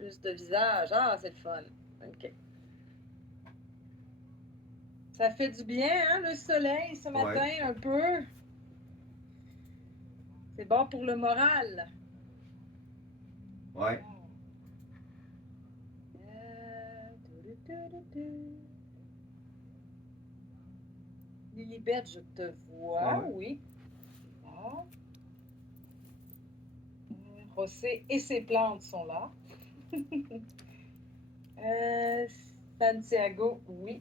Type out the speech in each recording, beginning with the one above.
Plus de visage. Ah, c'est le fun. OK. Ça fait du bien, hein, le soleil ce matin, un peu. C'est bon pour le moral. Ouais. Lilibet, je te vois, oui. Là. José et ses plantes sont là. Santiago, oui.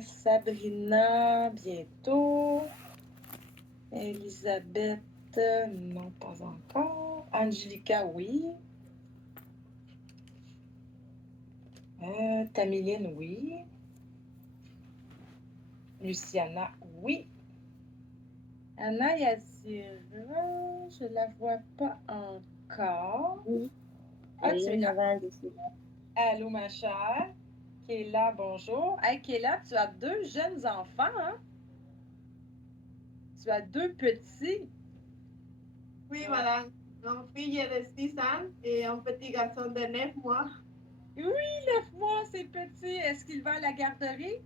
Sabrina, bientôt. Elisabeth, non, pas encore. Angelica, oui. Tamiline, oui. Luciana, oui. Anna Yazira, je la vois pas encore. Oui. Ah, tu es là. Dessus. Allô, ma chère. Kéla, bonjour. Hey, Kéla, tu as 2 jeunes enfants, hein? Tu as 2 petits. Oui, madame. Une fille de 6 ans et un petit garçon de 9 mois. Oui, 9 mois, c'est petit. Est-ce qu'il va à la garderie?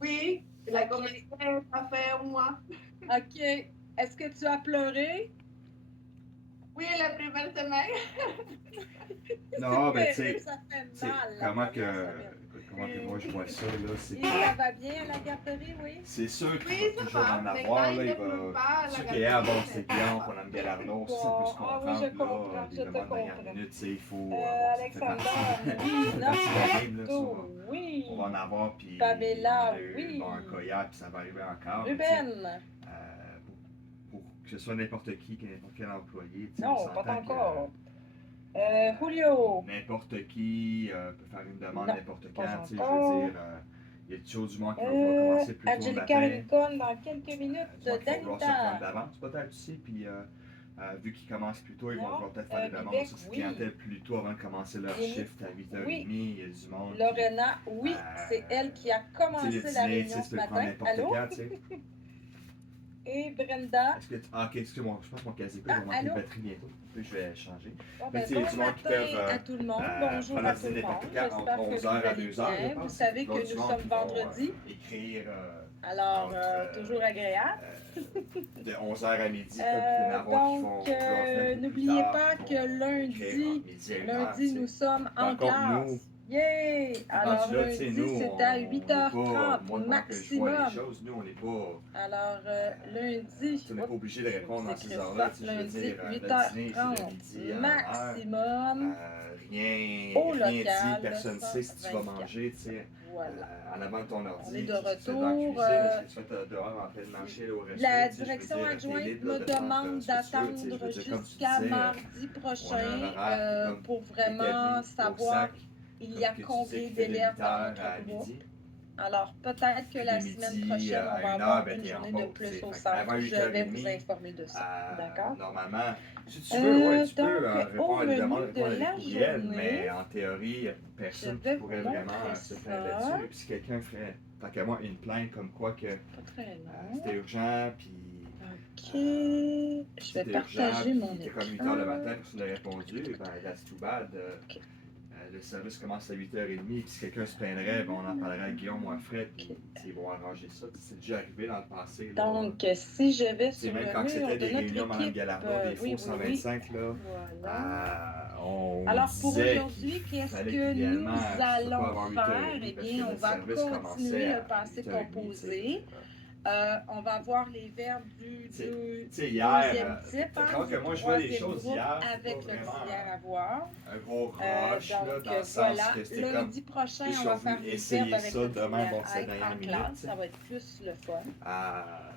Oui, il a commencé, ça fait un mois. OK. Est-ce que tu as pleuré? Oui, la première semaine. Non, ben tu sais, Ça fait mal. La comment première que semaine. moi je vois ça, là, c'est Et ça va bien à la garderie, oui? c'est sûr qu'il Oui, va ça toujours va. en Maintenant, avoir, là, il il ne pleut va... pas à la Ceux qui est à garderie. Bon-Séguillon, qu'on aime Galarnos, ça peut se Bon, ah comprendre, oui, je là, comprends, des je te demandes dernière comprends. minute, tu sais, il faut... bon, ça fait Alexandra, partie, oui, ça fait partie de la game, là, ça, Nardo, oui. on va en avoir, puis on en Pamela, a eu oui. bon, un cas hier, puis ça va arriver encore, mais tu sais, Ruben, pour que ce soit n'importe qui, n'importe quel employé, tu sais, on non, pas s'entend encore. que Julio, n'importe qui peut faire une demande non, n'importe pas quand, tu sais, je encore. veux dire, il y a toujours du monde qui va vouloir commencer plus tôt le Angelica matin, Rincon dans quelques minutes. du monde qui va vouloir se prendre Danita, d'avance peut-être aussi, puis vu qu'ils commencent plus tôt, ils vont non. vouloir peut-être faire des demandes Vivek, sur cette oui. clientèle plus tôt avant de commencer leur Rémi, shift à 8h30, oui. il y a du monde Lorena, oui, c'est elle qui a tu sais, le commencé la dîner, tu réunion sais, ce tu peux le prendre matin. n'importe Allô? quand, tu sais. Et Brenda. Est-ce que ah, ok, excuse-moi, je pense que mon casier Ah, va manquer de allô? batterie bientôt. Puis je vais changer. Bon, Mais ben, tu sais, bon du monde qui matin peuvent à tout le monde. Bonjour prendre à leur tout dîner le monde. n'importe quand J'espère entre que 11h vous à allez 2h, je bien. Vous pense. savez D'autres que du nous monde sommes qui vont vendredi. écrire Alors, entre, toujours agréable. de 11h à midi, comme il y en a qui vont Donc, vouloir finir un peu plus n'oubliez tard, pas qui que vont écrire entre midi et 1h, lundi, tu nous sais. sommes en Par contre, nous, classe. Yay! Alors, rendu là, tu sais, lundi, nous, c'est à on n'est pas, 8h30 moi, comment que je vois les maximum. choses, nous, on n'est pas... Alors, lundi, on n'est pas obligé de je vais répondre vous dans ces écrire heures-là. ça. Je veux Lundi, dire, notre dîner, c'est de 8h30 midi à 1h. maximum Rien au dit, local personne ne sait si tu vas 124. manger, tu sais, Voilà. en avant de ton ordi. On est de Tu sais, si tu fais dans la retour. cuisine, est-ce que tu fais dehors en train de marcher au resto? La Tu sais, je veux direction dire, t'es adjointe libre me là, de faire demande ce que tu veux, tu sais, je d'attendre veux dire, comme tu jusqu'à disais, mardi on a un prochain horaire qui est comme pour vraiment établi au savoir sac, il y comme a que tu disais combien qui fait de d'élèves 8h dans notre à groupe. midi. Alors, peut-être que Puis la de semaine midi prochaine, on à va 1h, avoir ben une t'es en journée de pause, tu plus sais. au Fait qu'avant centre. Je vais vous 8h30, informer de ça. D'accord? normalement, si tu veux, ouais, tu peux Donc, répondre au à des demandes, menu de répondre à des la courriels, journée, mais en théorie, il n'y a je personne qui vais pourrait vous vraiment montrer se plaindre ça. là-dessus. Puis si quelqu'un ferait, tant qu'à moi, une plainte comme quoi que Pas très long. c'était urgent, puis OK. Je vais c'était partager urgent, mon puis il était comme 8h le matin, écran. personne n'a répondu, ben that's too bad. OK. Le service commence à 8h30, puis si quelqu'un se plaindrait, ben, on en parlerait à Guillaume ou à Fred, puis ils vont arranger ça. C'est déjà arrivé dans le passé. Là. Donc, si je vais C'est sur même le quand mur c'était de des notre réunions, Mme équipe, Gallardo, des faux oui, 125, là, voilà. on Alors, pour disait aujourd'hui, qu'il qu'est-ce fallait que qu'idéalement, nous que ce soit pas allons avant faire? 8h30 Eh parce que bien, on notre va service continuer commençait le à passé 8h30. composé. On va voir les verbes du hier, deuxième type, quand du moi je vois les troisième choses groupe hier, c'est avec pas le vraiment auxiliaire avoir. un gros rush, là, Donc, dans le sens voilà, que c'était lundi comme... prochain, je on va suis venu faire les essayer verbes avec ça demain, bon, c'est l'auxiliaire la être dernière en minute. classe. Ça va être plus le fun.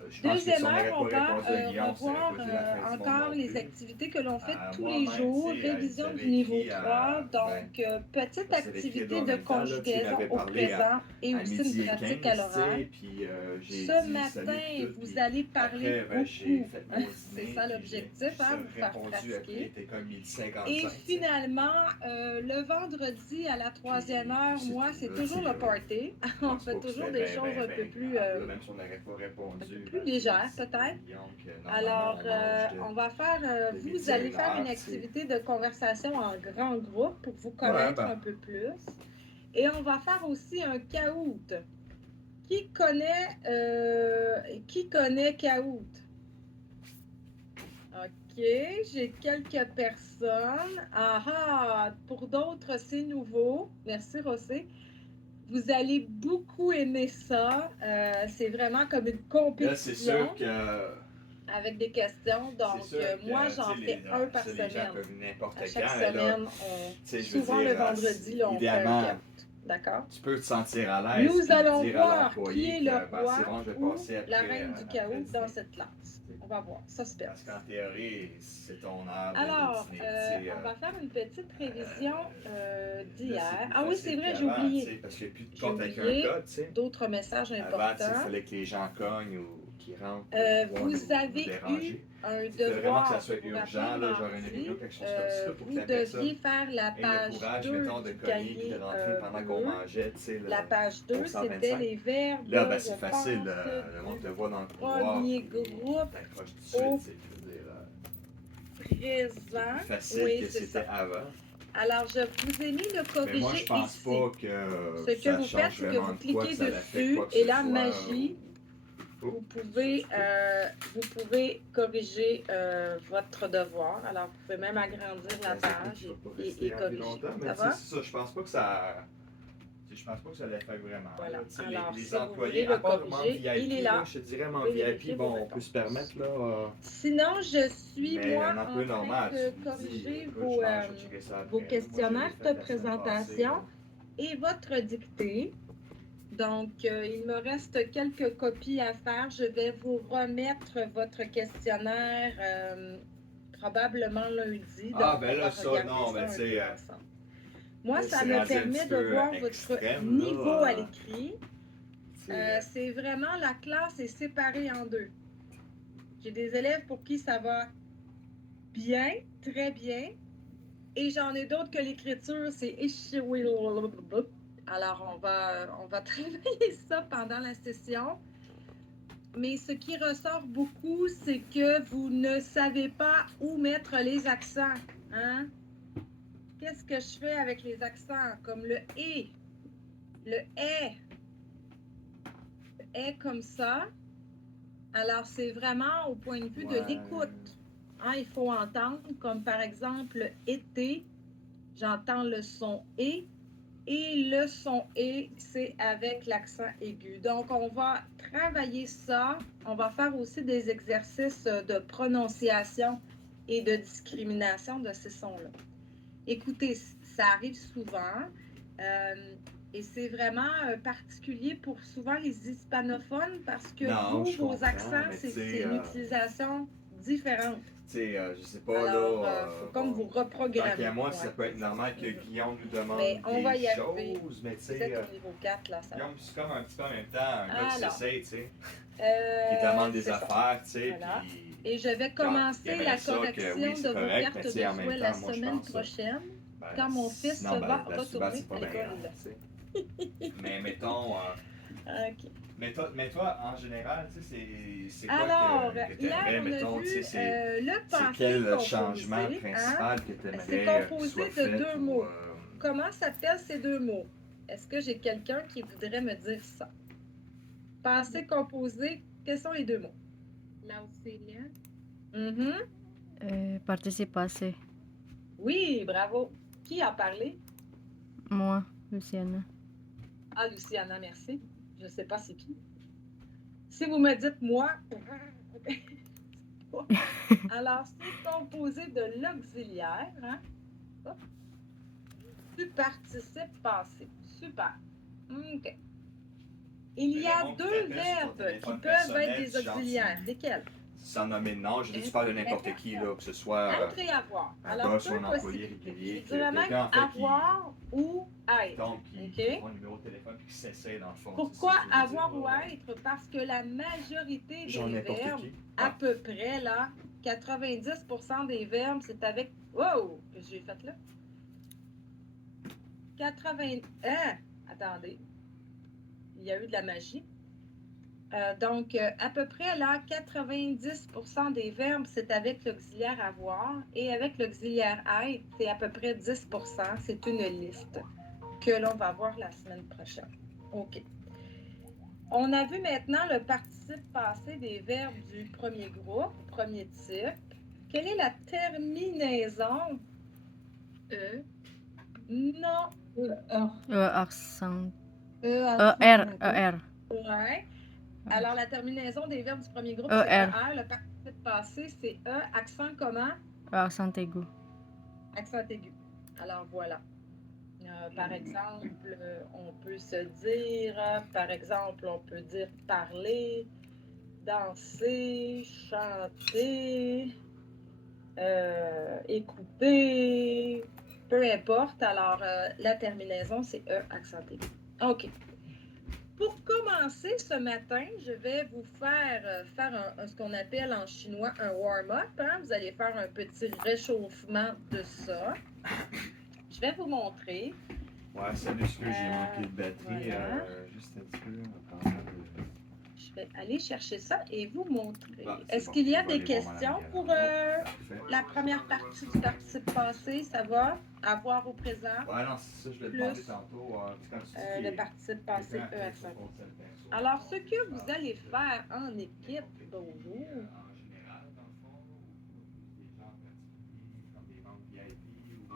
Je pense que si Deuxième on n'aurait heure, pas on va répondu à Guillaume, ça revoir n'aurait pas été la fin du monde encore non les plus. activités que l'on fait tous Moi-même, les jours. tu sais, Révision j'avais du niveau écrit, 3. Donc, petite parce qu'elle écrit activité en de même temps, là, tu sais, il conjugaison avait au parlé présent et à aussi une midi et pratique 15, à l'oral. puis j'ai Ce dit matin, salut tout, vous puis allez parler après, j'ai beaucoup. fait mon dîner, C'est ça puis l'objectif, j'ai vous faire répondu après, il pratiquer. était comme 12h55. Et finalement, le vendredi à la troisième heure, moi, c'est toujours le party. On fait toujours des choses un peu plus plus légère peut-être. Alors, on va faire, de vous allez faire une médias, activité de conversation en grand groupe pour vous connaître un peu plus. Et on va faire aussi un caout. Qui connaît caout? OK, j'ai quelques personnes. Pour d'autres, c'est nouveau. Merci, Rosé. Vous allez beaucoup aimer ça. C'est vraiment comme une compétition. Là, c'est sûr que... Avec des questions. Donc, moi, j'en fais un par semaine. Les gens peuvent n'importe À chaque quand, semaine, souvent le vendredi, là, on fait un caout. D'accord? Tu peux te sentir à l'aise. Nous allons dire voir qui est le roi c'est bon, je vais ou passer après, la reine du chaos après dans Disney. cette classe. On va voir. Suspense. Parce qu'en théorie, c'est ton heure de Alors, Disney. on va faire une petite révision d'hier. là, Ah oui, c'est vrai, j'ai oublié. Parce qu'il n'y a plus de J'ai compte avec un oublié code, tu sais. d'autres messages Avant, il importants. fallait que les gens cognent ou qu'ils rentrent. Vous avez eu un Il faut vraiment que ça devoir soit pour urgent, appeler là, genre une mardi. réunion, quelque chose comme ça, pour que Vous la personne deviez faire la ait le page courage, 2 mettons, de du cogner puis cahier de rentrer pendant qu'on bleu. mangeait, tu sais. La page 2, c'était 125. les verbes. Là, ben, c'est je facile, pense, le monde te voit dans le couloir. premier puis groupe t'accroches tout de au suite, tu sais, je veux dire, présent. c'est plus facile Oui, que c'est c'était ça. avant. Alors, je vous ai mis le corriger Mais moi, je pense ici. pas que Ce que ça vous change faites, c'est que vraiment vous de quoi, cliquez que ça l'affecte dessus quoi que et ce la soit, magie, vous pouvez corriger votre devoir. Alors, vous pouvez même agrandir la page et corriger. Ça va? C'est ça, je pense pas que ça... Je pense pas que ça l'affecte vraiment. Voilà. Là, Alors, les si vous employés, voulez à le part membre corriger, VIP, il est là. là, je te dirais membre Vous pouvez vérifier VIP, vos bon, on peut réponses. se permettre, là... Sinon, je suis, mais moi, un en employé train normal, de tu lui dis, corriger écoute, vos, je mange, je vais checker ça après. vos Moi, je questionnaires l'ai fait de la semaine passée, présentation là. et votre dictée. Donc, il me reste quelques copies à faire. Je vais vous remettre votre questionnaire probablement lundi. Donc, Ah, ben on là, va ça, regarder non, ben, un tu sais, peu ensemble. Moi, là, ça c'est me rendu un permet petit de peu voir votre extrême, niveau là, à l'écrit. C'est vraiment, la classe est séparée en deux. J'ai des élèves pour qui ça va bien, très bien. Et j'en ai d'autres que l'écriture, c'est échoué. Alors, on va travailler ça pendant la session. Mais ce qui ressort beaucoup, c'est que vous ne savez pas où mettre les accents. Hein? Qu'est-ce que je fais avec les accents? Comme le « et », le « est ». Le « est » comme ça. Alors, c'est vraiment au point de vue de l'écoute. Hein, il faut entendre, comme par exemple le « été ». J'entends le son « et ». Et le son « et », c'est avec l'accent aigu. Donc, on va travailler ça. On va faire aussi des exercices de prononciation et de discrimination de ces sons-là. Écoutez, ça arrive souvent et c'est vraiment particulier pour souvent les hispanophones parce que vos accents, c'est une utilisation différente. Tu sais, je sais pas, alors, là... faut comme vous reprogrammer. Tant qu'à moi, ça peut être normal que Guillaume nous demande on va y des arriver. choses, mais tu Vous êtes sais... au niveau 4, là, ça Guillaume, c'est comme un petit peu en même temps un gars qui alors, s'essaye, tu sais. Qui demande des affaires, tu sais, voilà. puis... Et je vais commencer la correction de vos cartes de jouets la semaine prochaine, quand mon fils va retourner à l'école. Mais mettons... OK. Mais toi, en général, tu sais, c'est quoi alors, que hier, t'aimerais, on mettons, a tu vu sais, le c'est passé quel composé, changement principal que t'aimerais c'est composé de deux mots. Comment s'appellent ces deux mots? Est-ce que j'ai quelqu'un qui voudrait me dire ça? Passé composé, quels sont les deux mots? L'auxiliaire. Participe passé. Oui, bravo. Qui a parlé? Moi, Luciana. Ah, Luciana, merci. Je ne sais pas c'est qui. Si vous me dites moi, alors c'est composé de l'auxiliaire, hein? Du participe passé. Super. OK. Il y a deux verbes qui peuvent être des auxiliaires. Lesquels? Sans nommer de nom, je dis tu parles de n'importe qui, là, que ce soit être et avoir. un Alors, boss ou deux un employé possibilités. régulier. Je dirais même avoir ou être. Donc, qui OK? prend le numéro de téléphone et qui s'essaie dans le fond. Pourquoi avoir ou être? Parce que la majorité des verbes, à peu près, là, 90% des verbes, c'est avec... Wow! Qu'est-ce que j'ai fait là? 80... Hein? Attendez. Il y a eu de la magie. Donc, à peu près, là, 90% des verbes, c'est avec l'auxiliaire avoir. Et avec l'auxiliaire être, c'est à peu près 10%. C'est une liste que l'on va voir la semaine prochaine. OK. On a vu maintenant le participe passé des verbes du premier groupe, premier type. Quelle est la terminaison? Non. Accent. Ouais. Alors, la terminaison des verbes du premier groupe, c'est ER. Le participe passé, c'est E. Accent comment? Accent aigu. Accent aigu. Alors, voilà. Par exemple, on peut se dire, par exemple, on peut dire parler, danser, chanter, écouter, peu importe. Alors, la terminaison, c'est E, accent aigu. OK. Pour commencer ce matin, je vais vous faire ce qu'on appelle en chinois un warm-up. Hein? Vous allez faire un petit réchauffement de ça. Je vais vous montrer. Ouais, salut, excuse, j'ai manqué de batterie. Voilà. Juste un petit peu. Je vais aller chercher ça et vous montrer. Bah, Est-ce bon, qu'il y a on va des aller voir questions Madame pour Parfait. la première partie du participe passé? Ça va? Avoir au présent? Ouais, non, c'est ça, je l'ai demandé tantôt. Quand tu dis Le participe passé, E accent. Alors, ce que vous allez faire en équipe, bonjour. En général, dans le fond, des gens particuliers, comme des membres VIP ou.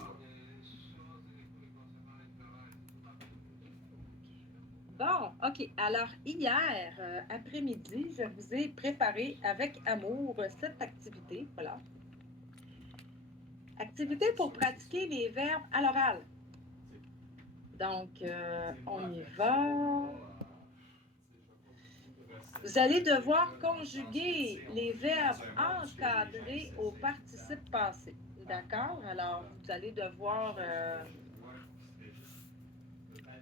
Bon, OK. Alors, hier après-midi, je vous ai préparé avec amour cette activité. Voilà. Activité pour pratiquer les verbes à l'oral. Donc, on y va. Vous allez devoir conjuguer les verbes encadrés au participe passé. D'accord? Alors, vous allez devoir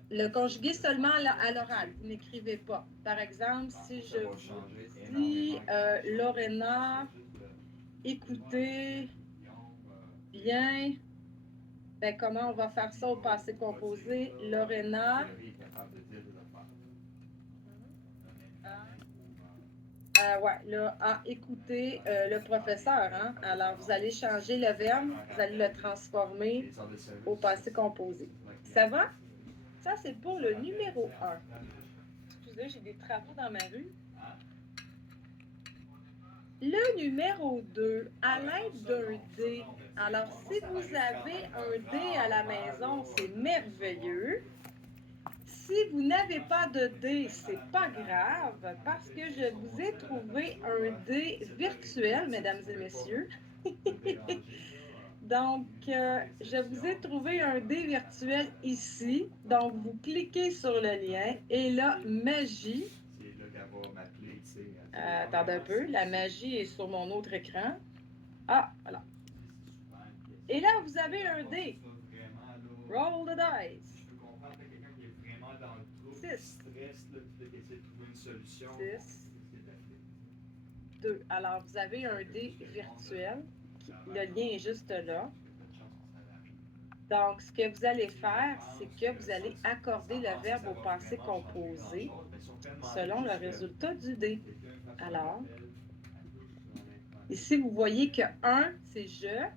le conjuguer seulement à l'oral. Vous n'écrivez pas. Par exemple, si je vous dis Lorena, écoutez bien, ben, comment on va faire ça au passé composé? Lorena. Ouais, là, a écouté le professeur. Hein? Alors, vous allez changer le verbe, vous allez le transformer au passé composé. Ça va? Ça, c'est pour le numéro 1. Excusez, j'ai des travaux dans ma rue. Le numéro 2, à l'aide d'un dé. Alors, si vous avez un dé à la maison, c'est merveilleux. Si vous n'avez pas de dé, c'est pas grave, parce que je vous ai trouvé un dé virtuel, mesdames et messieurs. Donc, je vous ai trouvé un dé virtuel ici. Donc, vous cliquez sur le lien et là, magie. Attendez un peu, la magie est sur mon autre écran. Ah, voilà. Et là, vous avez un dé. Roll the dice. 6. 6. 2. Alors, vous avez un dé virtuel. Le lien est juste là. Donc, ce que vous allez faire, c'est que vous allez accorder le verbe au passé composé selon le résultat du dé. Alors, ici, vous voyez que 1, c'est je,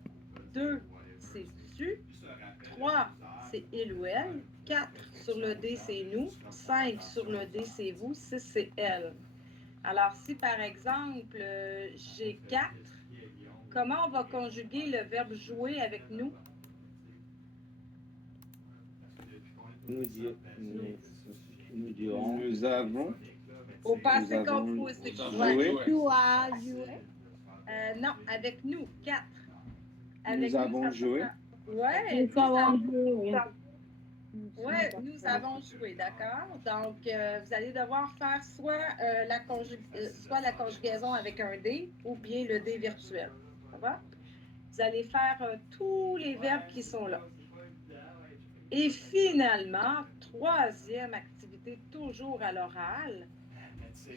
2, c'est tu, 3, c'est il ou elle, 4 sur le dé, c'est nous, 5 sur le dé, c'est vous, 6, c'est elle. Alors, si par exemple, j'ai 4, comment on va conjuguer le verbe jouer avec nous? Nous avons. Au passé composé. Joué. Tu as joué. Non, avec nous, 4. Nous avons joué. Oui, Nous avons joué. Oui, nous avons joué, d'accord? Donc, vous allez devoir faire soit la conjugaison avec un dé ou bien le dé virtuel. Ça va? Vous allez faire tous les verbes qui sont là. Et finalement, troisième activité, toujours à l'oral,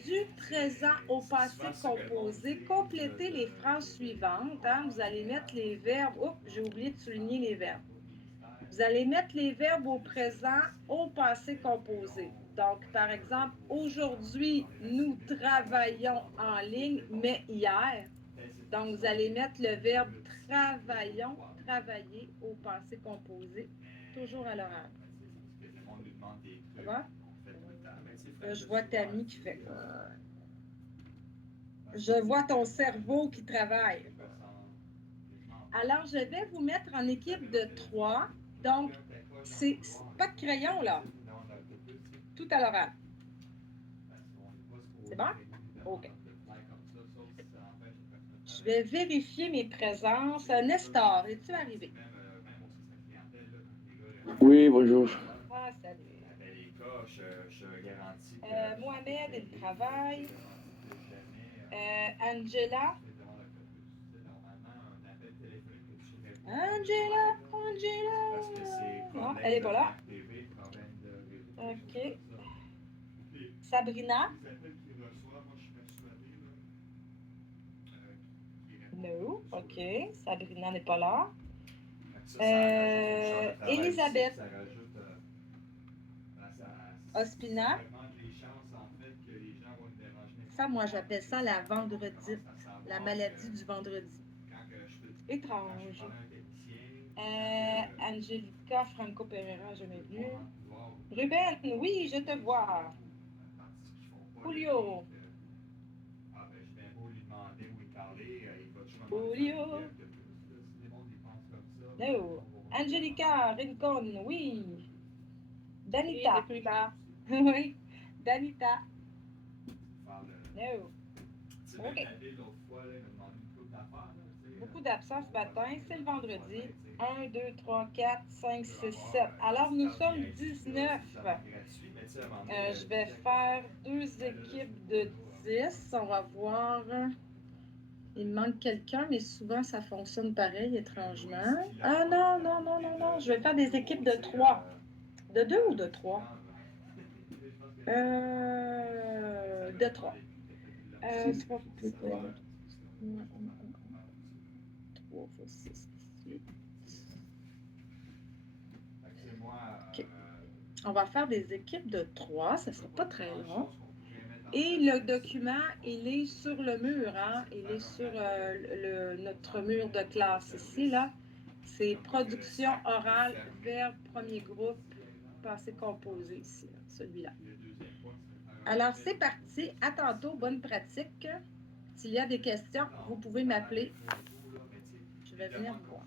du présent au passé composé, complétez les phrases suivantes. Hein? Vous allez mettre les verbes. Oups, j'ai oublié de souligner les verbes. Vous allez mettre les verbes au présent au passé composé. Donc, par exemple, aujourd'hui, nous travaillons en ligne, mais hier. Donc, vous allez mettre le verbe travaillons, travailler au passé composé, toujours à l'oral. Ça va? Là, je vois Tammy qui fait. Je vois ton cerveau qui travaille. Alors, je vais vous mettre en équipe de 3. Donc, c'est pas de crayon, là. Tout à l'oral. C'est bon? OK. Je vais vérifier mes présences. Nestor, es-tu arrivé? Oui, bonjour. Ah, salut. Je garantis Mohamed, il travaille. Angela. Angela. Non, elle n'est pas là. OK. Sabrina. No. OK. Sabrina n'est pas là. Elisabeth. Ospina. Ça, moi, j'appelle ça la vendredi. La maladie du vendredi. Étrange. Angelica Franco Pereira, jamais vu. Ruben, oui, je te vois. Julio. Julio. No. Angelica Rincon, oui. Danita. Oui. Danita. No. OK. Beaucoup d'absents ce matin. C'est le vendredi. 1, 2, 3, 4, 5, 6, 7. Alors, nous sommes 19. Je vais faire 2 équipes de 10. On va voir. Il me manque quelqu'un, mais souvent, ça fonctionne pareil, étrangement. Ah non, non, non, non, non. Je vais faire des équipes de 3. De 2 ou de 3? De 3. 3 plus 3. 3 fois 6, 18. OK. On va faire des équipes de 3. Ça ne sera pas très long. Et le document, il est sur le mur. Hein? Il est sur notre mur de classe ici. Là. C'est production orale, verbe, premier groupe, passé composé ici, là, celui-là. Alors, c'est parti. À tantôt. Bonne pratique. S'il y a des questions, vous pouvez m'appeler. Je vais venir vous voir.